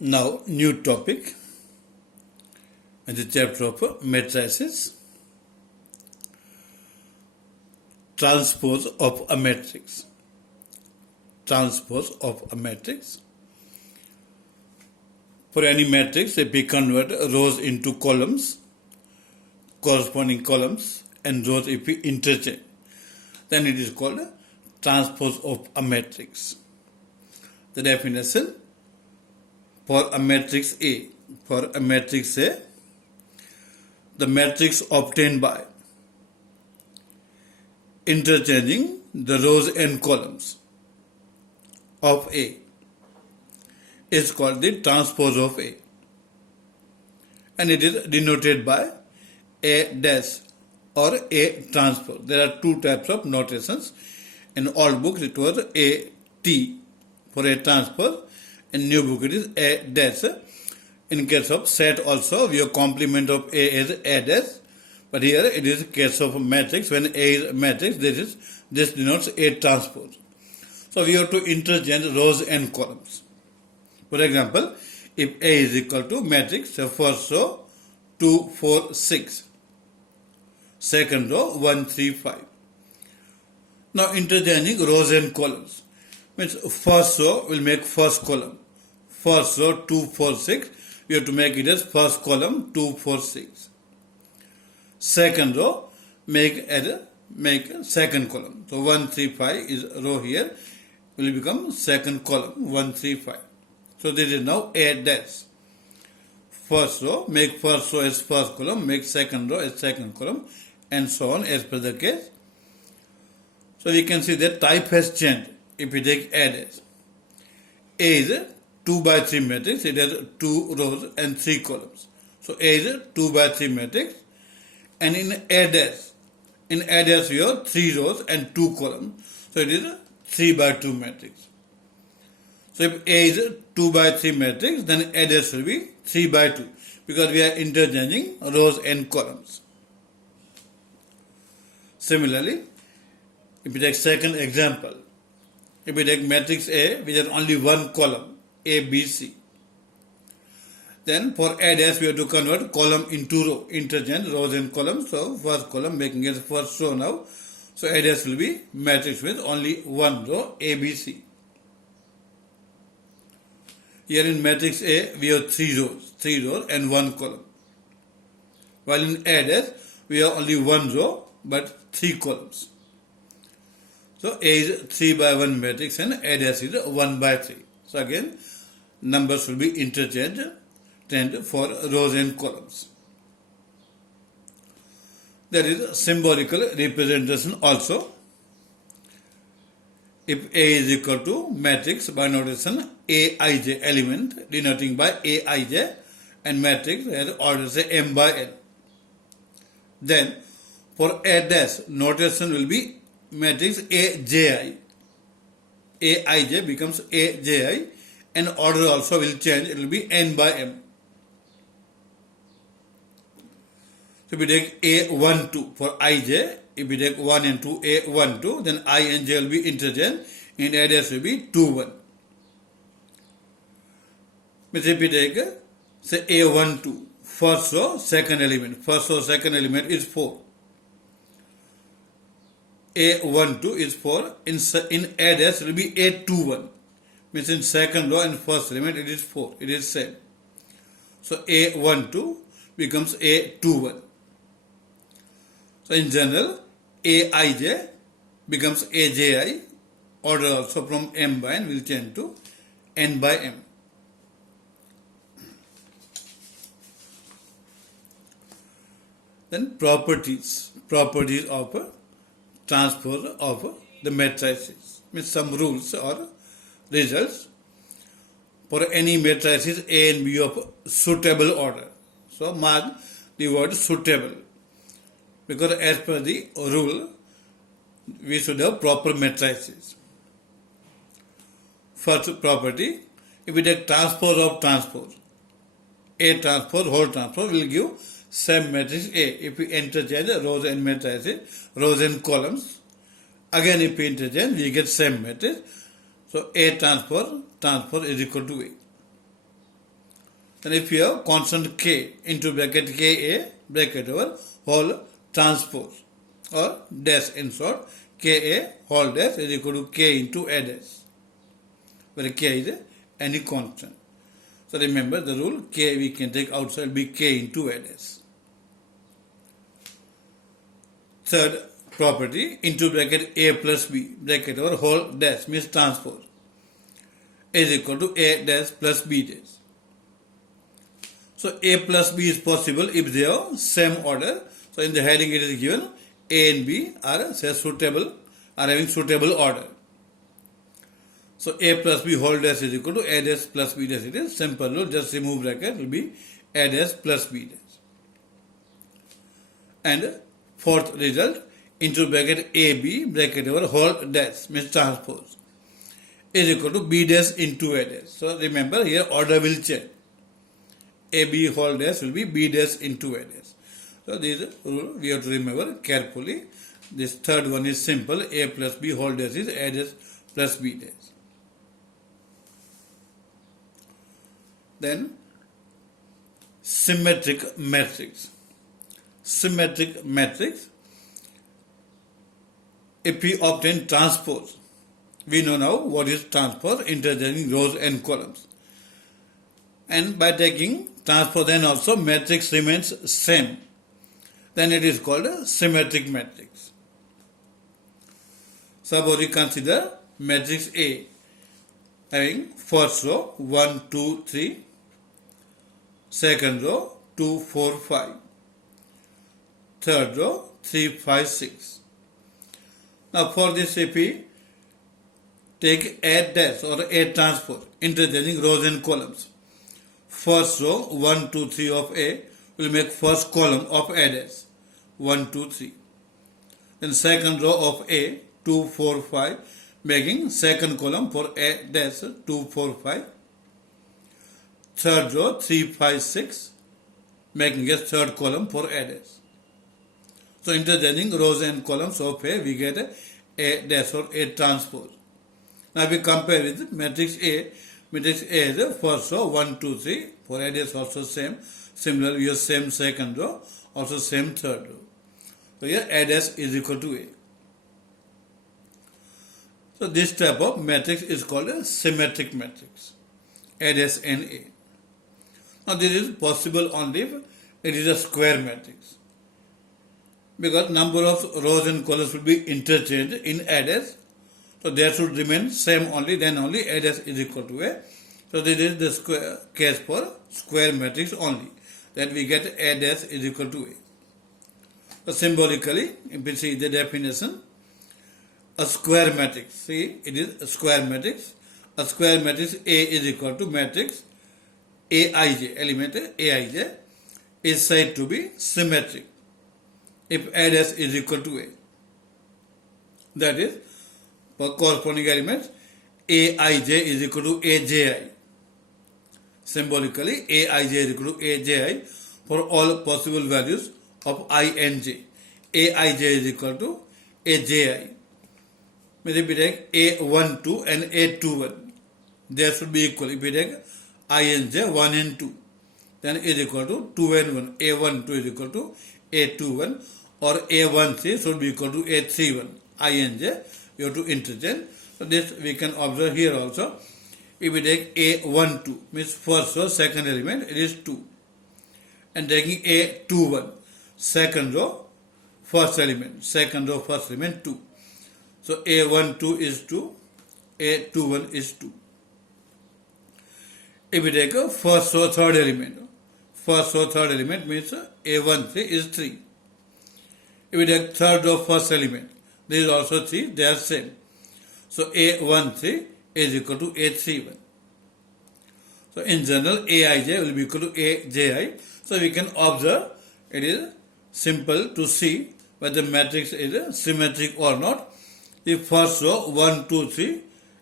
Now, new topic in the chapter of matrices. Transpose of a matrix. Transpose of a matrix. For any matrix, if we convert rows into columns, corresponding columns, and rows if we interchange, then it is called a transpose of a matrix. The definition: for a matrix A, the matrix obtained by interchanging the rows and columns of A is called the transpose of A, and it is denoted by A dash or A transpose. There are two types of notations. In old books it was A T for A transpose, in new book it is A dash. In case of set also, your complement of A is A dash, but here it is case of a matrix. When A is a matrix, this denotes A transpose. So we have to interchange rows and columns. For example, if A is equal to matrix, so first row 2, 4, 6, second row 1, 3, 5. Now interchanging rows and columns means first row will make first column. First row 2, 4, 6. We have to make it as first column 2, 4, 6. Second row make second column. So 1, 3, 5 is row here, will become second column 1, 3, 5. So this is now A dash. First row, make first row as first column, make second row as second column, and so on as per the case. So we can see that type has changed if we take A dash. A is a 2 by 3 matrix, it has 2 rows and 3 columns. So A is a 2 by 3 matrix, and in A dash we have 3 rows and 2 columns. So it is a 3 by 2 matrix. So if A is a 2 by 3 matrix, then A dash will be 3 by 2, because we are interchanging rows and columns. Similarly, if we take second example, if we take matrix A, which has only one column, A, B, C, then for A dash we have to convert column into row, interchange rows and columns. So first column making it first row now. So A dash will be matrix with only one row, A, B, C. Here in matrix A, we have 3 rows and 1 column. While in A dash, we have only 1 row but 3 columns. So A is 3 by 1 matrix and A dash is 1 by 3. So again, numbers will be interchanged for rows and columns. There is a symbolical representation also. If A is equal to matrix by notation Aij element denoting by Aij, and matrix has order say M by N, then for A dash notation will be matrix Aj. Aij becomes Aj, and order also will change, it will be N by M. So if we take A12 for Ij, if we take 1 and 2, A12, then I and J will be interchanged, and A dash will be 2, 1. But if we take, say, A12, first row, second element. First row, second element is 4. A12 is 4. In A dash, it will be A21. Means in second row and first element, it is 4. It is same. So A12 becomes A21. So in general, Aij becomes Aji. Order also from M by N will change to N by M. Then properties of transpose of the matrices. Means some rules or results. For any matrices A and B of suitable order. So mark the word suitable, because as per the rule, we should have proper matrices. First property, if we take transpose of transpose, A transpose, whole transpose will give same matrix A. If we interchange rows and matrices, rows and columns, again if we interchange, we get same matrix. So A transpose is equal to A. And if you have constant k into bracket ka bracket over whole transpose or dash in short, ka whole dash is equal to k into a dash, where k is any constant. So remember the rule, k we can take outside, be k into a dash. Third property, into bracket a plus b bracket over whole dash means transpose is equal to a dash plus b dash. So a plus b is possible if they are same order. So in the heading it is given a and b are having suitable order. So a plus b whole dash is equal to a dash plus b dash. It is simple rule, just remove bracket, will be a dash plus b dash. And fourth result, into bracket ab bracket over whole dash means transpose is equal to b dash into a dash. So remember here order will change. AB whole dash will be b dash into a dash. So this rule we have to remember carefully. This third one is simple. A plus b whole dash is a dash plus b dash. Then symmetric matrix. Symmetric matrix. If we obtain transpose, we know now what is transpose, interchanging rows and columns. And by taking transpose then also matrix remains same, then it is called a symmetric matrix. Suppose we consider matrix A having first row 1, 2, 3, second row 2, 4, 5, third row 3, 5, 6. Now for this if we take A dash or A transpose, interchanging rows and columns, first row 1, 2, 3 of A will make first column of A dash 1, 2, 3. Then second row of A 2, 4, 5 making second column for A dash 2, 4, 5. Third row 3, 5, 6 making a third column for A dash. So interchanging rows and columns of A, we get A dash or A transpose. Now we compare with matrix A. Matrix A is first row 1, 2, 3. For A dash also same. Similar, we have same second row, also same third row. So here A dash is equal to A. So this type of matrix is called a symmetric matrix. A dash and A. Now this is possible only if it is a square matrix, because number of rows and columns will be interchanged in A dash. So there should remain same only, then only A dash is equal to A. So this is the square case for square matrix only, that we get A dash is equal to A. So symbolically, if we see the definition, a square matrix, see it is a square matrix. A square matrix A is equal to matrix Aij, element Aij is said to be symmetric if A dash is equal to A. That is, for corresponding elements, Aij is equal to Aj. Symbolically, Aij is equal to Aj for all possible values of I and j. Aij is equal to Aj. If we take A12 and A21, they should be equal. If we take I and j 1 and 2, then is equal to 2 and 1. A12 is equal to A21, or A13 should be equal to A31. I and j, we have to interchange. So this we can observe here also. If we take A12, means first row, second element, it is 2. And taking A21, second row, first element, second row, first element, 2. So A12 is 2, A21 is 2. If we take a first row, third element, first row, third element means A13 is 3. If we take third row, first element, this is also 3, they are same. So A13 is equal to A31. So in general, Aij will be equal to Aj. So we can observe it is simple to see whether the matrix is symmetric or not. If first row 1, 2, 3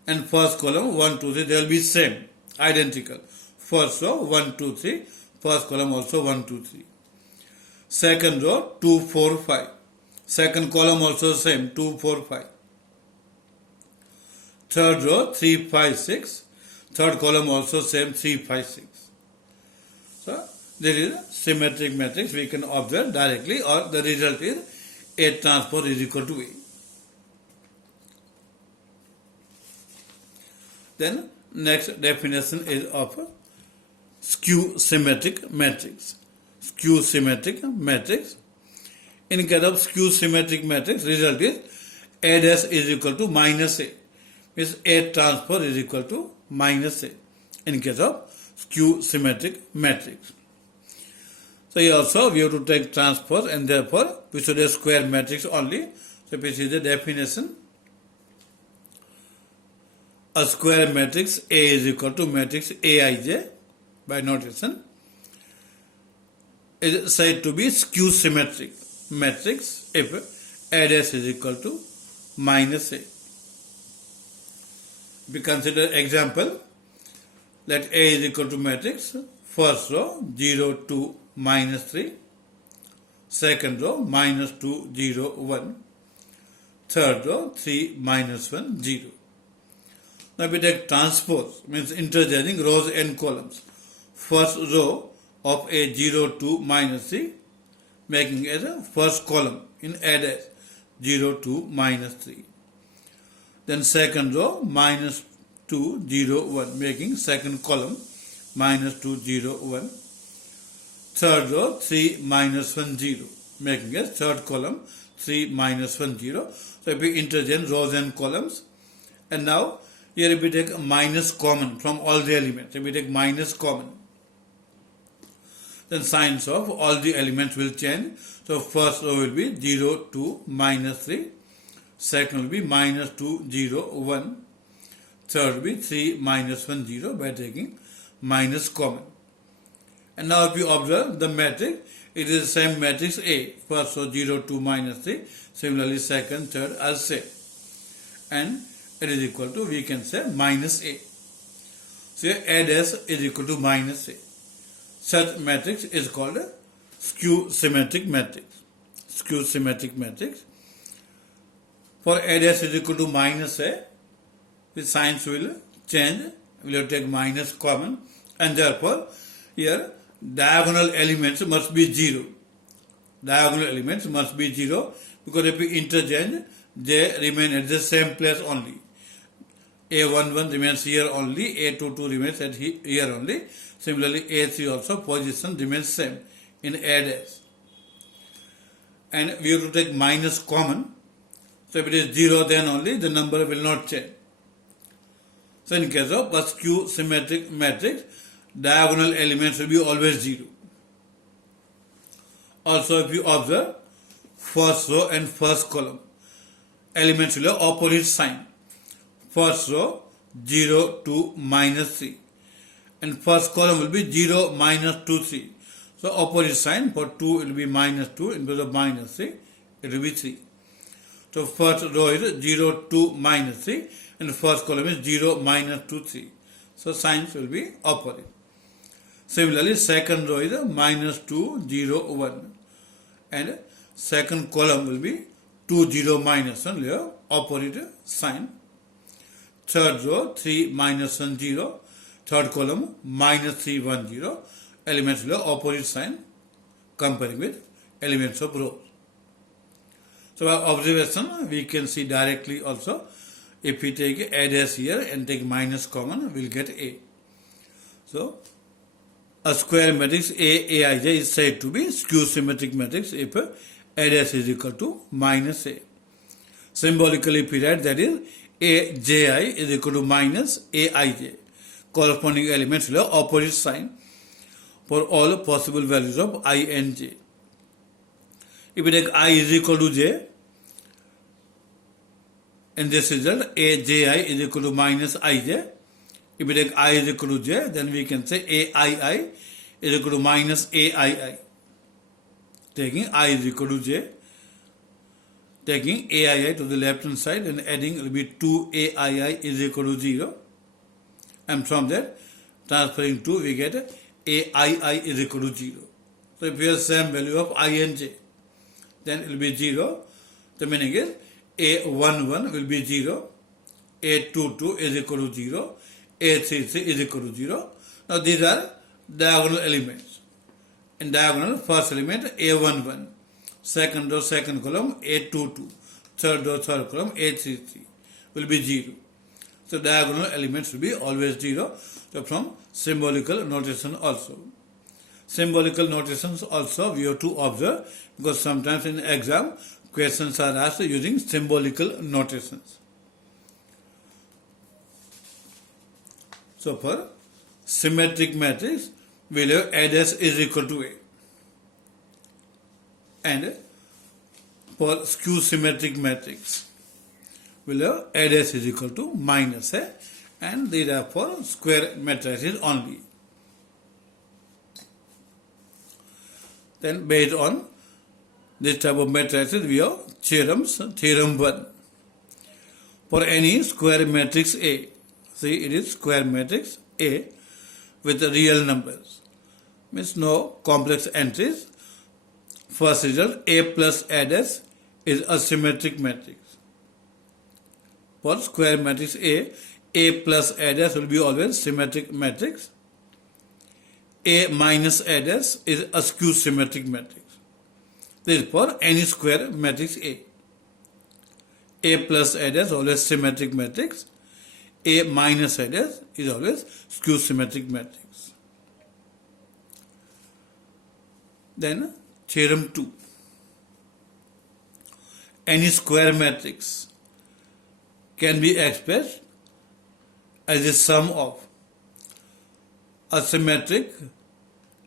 and first column 1, 2, 3, they will be same, identical. First row 1, 2, 3, first column also 1, 2, 3. Second row 2, 4, 5. Second column also same, 2, 4, 5. Third row 3, 5, 6. Third column also same, 3, 5, 6. So there is a symmetric matrix we can observe directly, or the result is A transpose is equal to A. Then next definition is of a skew symmetric matrix. Skew symmetric matrix. In case of skew symmetric matrix, result is A dash is equal to minus A. Means A transpose is equal to minus A in case of skew symmetric matrix. So here also we have to take transpose, and therefore we should have square matrix only. So this is the definition. A square matrix A is equal to matrix Aij by notation is said to be skew symmetric matrix if A dash is equal to minus A. We consider example. Let A is equal to matrix first row 0, 2, minus 3, second row minus 2, 0, 1, third row 3, minus 1, 0. Now we take transpose, means interchanging rows and columns. First row of A 0, 2, minus 3, making as a first column in A dash 0, 2, minus 3. Then second row minus 2, 0, 1, making second column minus 2, 0, 1. Third row 3, minus 1, 0, making a third column 3, minus 1, 0. So if we interchange rows and columns, and now here if we take a minus common from all the elements, if we take minus common, then signs of all the elements will change. So first row will be 0, 2, minus 3, second will be minus 2, 0, 1, third will be 3, minus 1, 0 by taking minus common. And now if you observe the matrix, it is the same matrix A. First row 0, 2, minus 3, similarly second, third are same. And it is equal to, we can say, minus A. So A dash is equal to minus A. Such matrix is called a skew symmetric matrix. Skew symmetric matrix. For A dash is equal to minus A, the signs will change. We will take minus common, and therefore here diagonal elements must be 0. Diagonal elements must be 0, because if we interchange, they remain at the same place only. A11 remains here only, A22 remains at here only. Similarly, A3 also position remains same in A dash. And we have to take minus common. So if it is 0, then only the number will not change. So in case of a skew symmetric matrix, diagonal elements will be always 0. Also, if you observe first row and first column, elements will have opposite sign. First row 0, 2, minus 3, and first column will be 0, minus 2, 3. So opposite sign. For 2 it will be minus 2, in place of minus 3 it will be 3. So first row is 0, 2, minus 3, and first column is 0, minus 2, 3. So signs will be opposite. Similarly, second row is minus 2, 0, 1, and second column will be 2, 0, minus 1, here opposite sign. Third row 3, minus 1, 0, third column minus 3, 1, 0, elements will have opposite sign comparing with elements of rows. So by observation we can see directly also, if we take A dash here and take minus common, we will get A. So a square matrix Aij is said to be skew symmetric matrix if A dash is equal to minus A. Symbolically, if we write, that is Aji is equal to minus Aij. Corresponding elements will have opposite sign for all possible values of I and j. If we take I is equal to j, in this result Aji is equal to minus Ij. If we take I is equal to j, then we can say Aii is equal to minus Aii. Taking I is equal to j, taking Aii to the left hand side and adding will be 2Aii is equal to 0. And from that, transferring 2, we get Aii is equal to 0. So if we have same value of I and j, then it will be 0. The meaning is A11 will be 0, A22 is equal to 0, A33 is equal to 0. Now these are diagonal elements. In diagonal, first element A11, second row, second column A22, third row, third column A33 will be 0. So diagonal elements will be always 0. So from symbolical notation also. Symbolical notations also we have to observe, because sometimes in exam questions are asked using symbolical notations. So for symmetric matrix, we will have A dash is equal to A. And for skew symmetric matrix, we will have A dash is equal to minus A, and these are for square matrices only. Then based on this type of matrices, we have theorems. Theorem 1. For any square matrix A, see it is square matrix A with real numbers, means no complex entries. First result, A plus A dash is a symmetric matrix. For square matrix A plus A dash will be always symmetric matrix. A minus A dash is a skew symmetric matrix. This is for any square matrix A. A plus A dash always symmetric matrix. A minus A dash is always skew symmetric matrix. Then theorem 2. Any square matrix can be expressed as a sum of a symmetric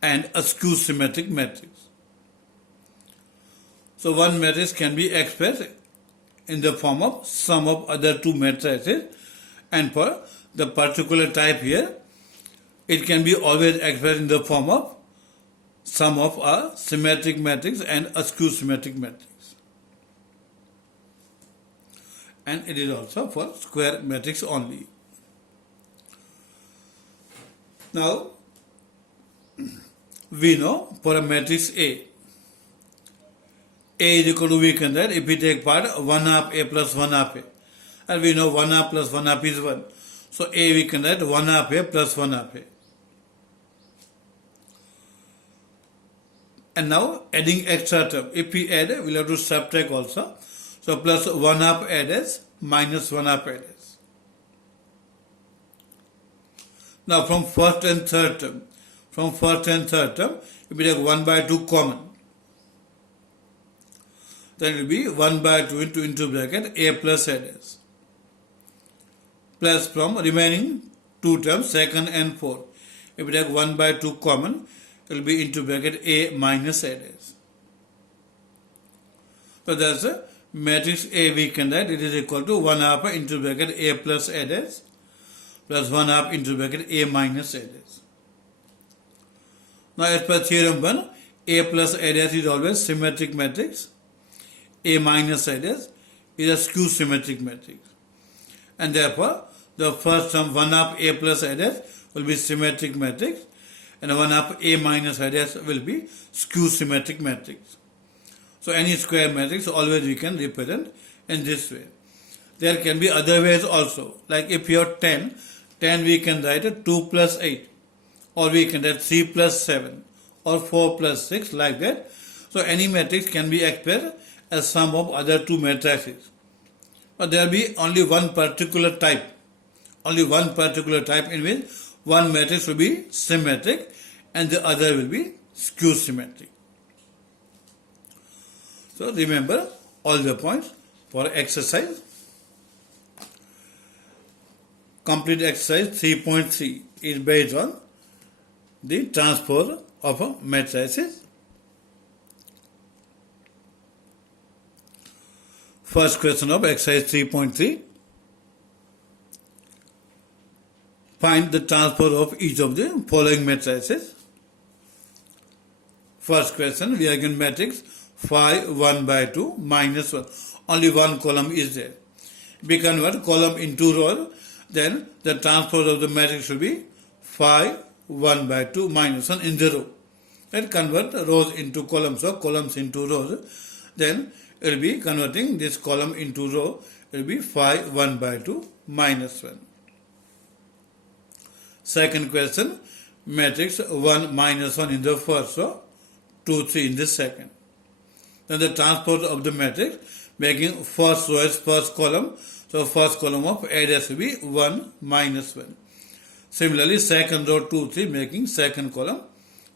and a skew symmetric matrix. So one matrix can be expressed in the form of sum of other two matrices, and for the particular type here, it can be always expressed in the form of sum of a symmetric matrix and a skew symmetric matrix. And it is also for square matrix only. Now, we know for a matrix A is equal to, we can write, if we take part 1 half A plus 1 half A, and we know 1 half plus 1 half is 1. So A we can write 1 half A plus 1 half A. And now adding extra term, if we add, we will have to subtract also. So plus 1 half A dash minus 1 half A dash. Now from first and third term, if we take 1 by 2 common, then it will be 1 by 2 into bracket A plus A dash. Plus from remaining two terms, second and fourth, if we take 1 by 2 common, it will be into bracket A minus A dash. So that's a matrix A we can write, it is equal to 1 half into bracket A plus A dash plus 1 half into bracket A minus A dash. Now as per theorem 1, A plus A dash is always symmetric matrix. A minus A dash is a skew symmetric matrix. And therefore, the first term 1 half A plus A dash will be symmetric matrix, and 1 half A minus A dash will be skew symmetric matrix. So any square matrix always we can represent in this way. There can be other ways also. Like if you have 10 we can write 2 plus 8, or we can write 3 plus 7, or 4 plus 6, like that. So any matrix can be expressed as sum of other two matrices. But there will be only one particular type in which one matrix will be symmetric and the other will be skew symmetric. So remember all the points for exercise. Complete exercise 3.3 is based on the transpose of a matrices. First question of exercise 3.3. Find the transpose of each of the following matrices. First question, we are given matrix phi 1 by 2 minus 1. Only one column is there. We convert column into row, then the transpose of the matrix will be phi 1 by 2 minus 1 in the row. And convert rows into columns or columns into rows. Then it will be converting this column into row. It will be phi 1 by 2 minus 1. Second question, matrix 1 minus 1 in the first row, 2, 3 in the second. Then the transpose of the matrix making first row as first column. So first column of A dash will be 1 minus 1. Similarly, second row 2, 3 making second column.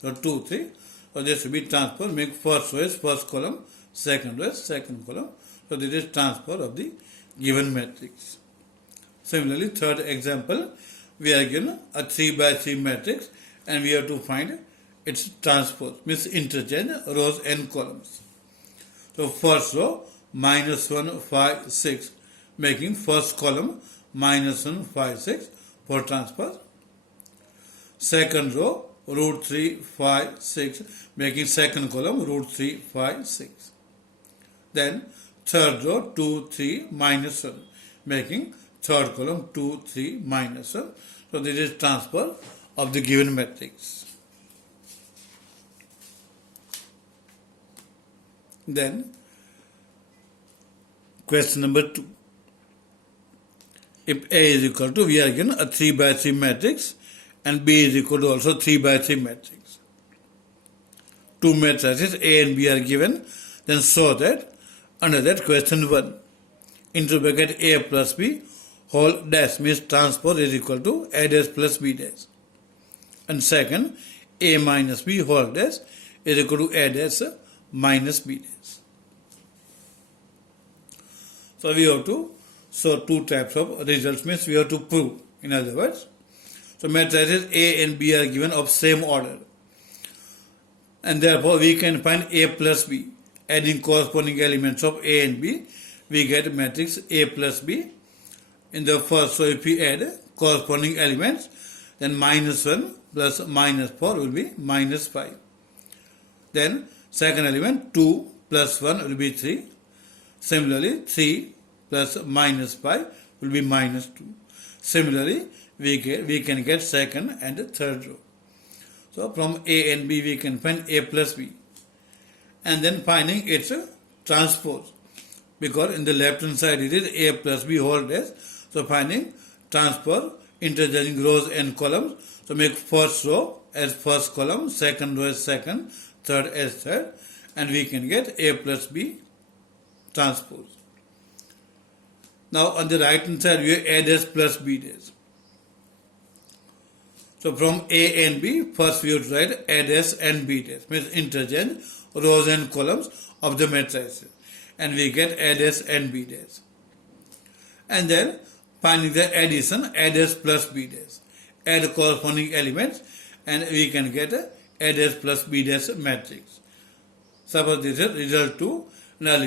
So 2, 3. So this will be transpose, make first row as first column, second row as second column. So this is transpose of the given matrix. Similarly, third example, we are given a 3 by 3 matrix and we have to find its transpose, means interchange rows and columns. So first row minus 1, 5, 6 making first column minus 1, 5, 6 for transpose. Second row root 3, 5, 6 making second column root 3, 5, 6. Then third row 2, 3 minus 1 making third column 2, 3 minus 1. So this is transpose of the given matrix. Then question number 2. If A is equal to, we are given a 3 by 3 matrix and B is equal to also 3 by 3 matrix. Two matrices A and B are given, then show that under that question 1 into bracket A plus B whole dash means transpose is equal to A dash plus B dash. And second, A minus B whole dash is equal to A dash minus B dash. So we have to show two types of results, means we have to prove, in other words. So matrices A and B are given of same order. And therefore we can find A plus B. Adding corresponding elements of A and B, we get matrix A plus B. In the first, so if we add corresponding elements, then minus 1 plus minus 4 will be minus 5. Then second element 2 plus 1 will be 3. Similarly 3 plus minus 5 will be minus 2. Similarly we can get second and third row. So from A and B we can find A plus B. And then finding its transpose. Because in the left hand side it is A plus B whole dash. So finding transpose, interchanging rows and columns. So make first row as first column, second row as second, third as third. And we can get A plus B transpose. Now on the right hand side we have A dash plus B dash. So from A and B, first we have to write A dash and B dash, means interchange rows and columns of the matrices. And we get A dash and B dash. And then finding the addition, A dash plus B dash. Add corresponding elements and we can get A dash plus B dash matrix. Suppose this is result 2. Now